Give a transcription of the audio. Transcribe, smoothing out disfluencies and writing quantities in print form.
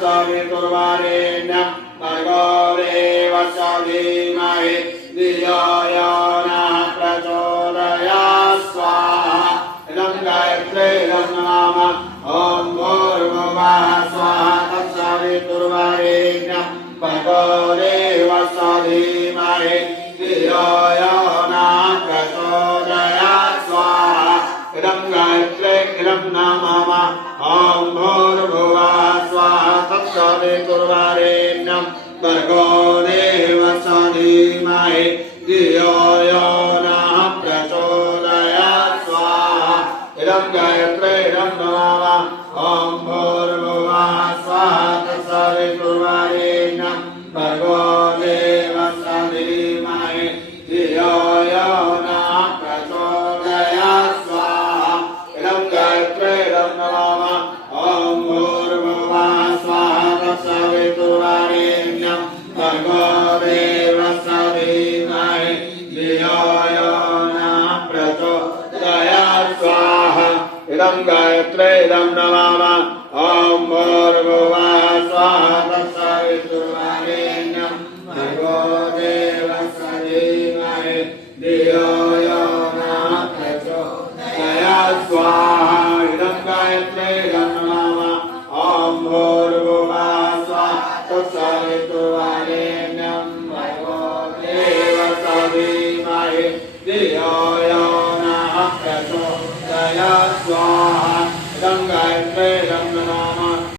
सवितुर्वरेण्यं भर्गो देवस्य धीमहि धियो यो नः प्रचोदयात् स्वाहा इदं गायत्री इदं नाम ॐ भूर्भुवः स्वाहा तत्सवितुर्वरेण्यं भर्गो देवस्य धीमहि धियो यो नः प्रचोदयात् स्वाहा इदं गायत्री इदं नाम ॐ भूर्भुवः स्वाहा तत्सवितुर्वरेण्यं भर्गो देवस्य धीमहि धियो यो नः प्रचोदयात् स्वाहा इदं गायत्री इदं नाम ॐ भूर्भुवः स्वाहा तत्सवितुर्वरेण्यं भर्गो देवस्य धीमहि धियो यो नः प्रचोदयात् स्वाहा इदं गायत्री इदं नाम ॐ भूर्भुवः स्वाहा तत्सवितुर्वरेण्यं भर्गो देवस्य धीमहि धियो यो नः प्रचोदयात् स्वाहा इदं गायत्री इदं नाम ॐ भूर्भुवः स्वाहा तत्सवितुर्वरेण्यं भर्गो देवस्य धीमहि धियो